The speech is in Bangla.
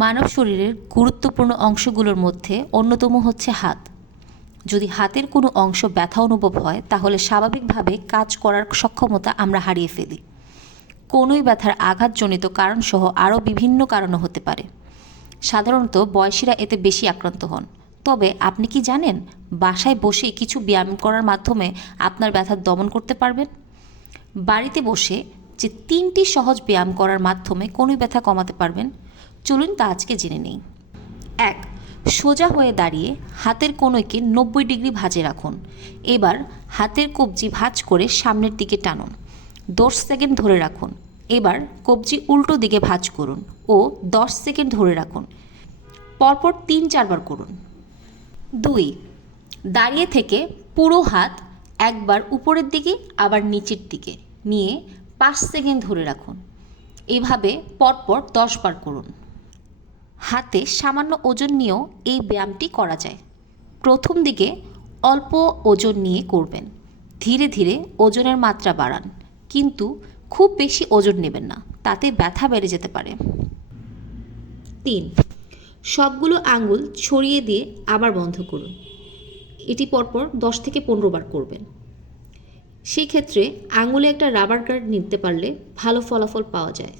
মানব শরীরের গুরুত্বপূর্ণ অংশগুলোর মধ্যে অন্যতম হচ্ছে হাত। যদি হাতের কোনো অংশ ব্যথা অনুভব হয় তাহলে স্বাভাবিকভাবে কাজ করার সক্ষমতা আমরা হারিয়ে ফেলি। কোনোই ব্যথার আঘাতজনিত কারণসহ আরও বিভিন্ন কারণও হতে পারে। সাধারণত বয়সীরা এতে বেশি আক্রান্ত হন। তবে আপনি কি জানেন, বাসায় বসেই কিছু ব্যায়াম করার মাধ্যমে আপনার ব্যথা দমন করতে পারবেন? বাড়িতে বসে যে 3টি সহজ ব্যায়াম করার মাধ্যমে কোনোই ব্যথা কমাতে পারবেন, চলুন তা আজকে জেনে নেই। 1. সোজা হয়ে দাঁড়িয়ে হাতের কনুইকে 90 ডিগ্রি ভাঁজে রাখুন। এবার হাতের কবজি ভাঁজ করে সামনের দিকে টানুন। 10 সেকেন্ড ধরে রাখুন। এবার কবজি উল্টো দিকে ভাঁজ করুন ও 10 সেকেন্ড ধরে রাখুন। পরপর 3-4 বার করুন। 2. দাঁড়িয়ে থেকে পুরো হাত একবার উপরের দিকে আবার নিচের দিকে নিয়ে 5 সেকেন্ড ধরে রাখুন। এভাবে পরপর 10 বার করুন। হাতে সামান্য ওজন নিয়েও এই ব্যায়ামটি করা যায়। প্রথম দিকে অল্প ওজন নিয়ে করবেন। ধীরে ধীরে ওজনের মাত্রা বাড়ান, কিন্তু খুব বেশি ওজন নেবেন না, তাতে ব্যথা বেড়ে যেতে পারে। 3. সবগুলো আঙ্গুল ছড়িয়ে দিয়ে আবার বন্ধ করুন। এটি পরপর 10 থেকে 15 বার করবেন। সেই ক্ষেত্রে আঙুলে একটা রাবার গার্ড নিতে পারলে ভালো ফলাফল পাওয়া যায়।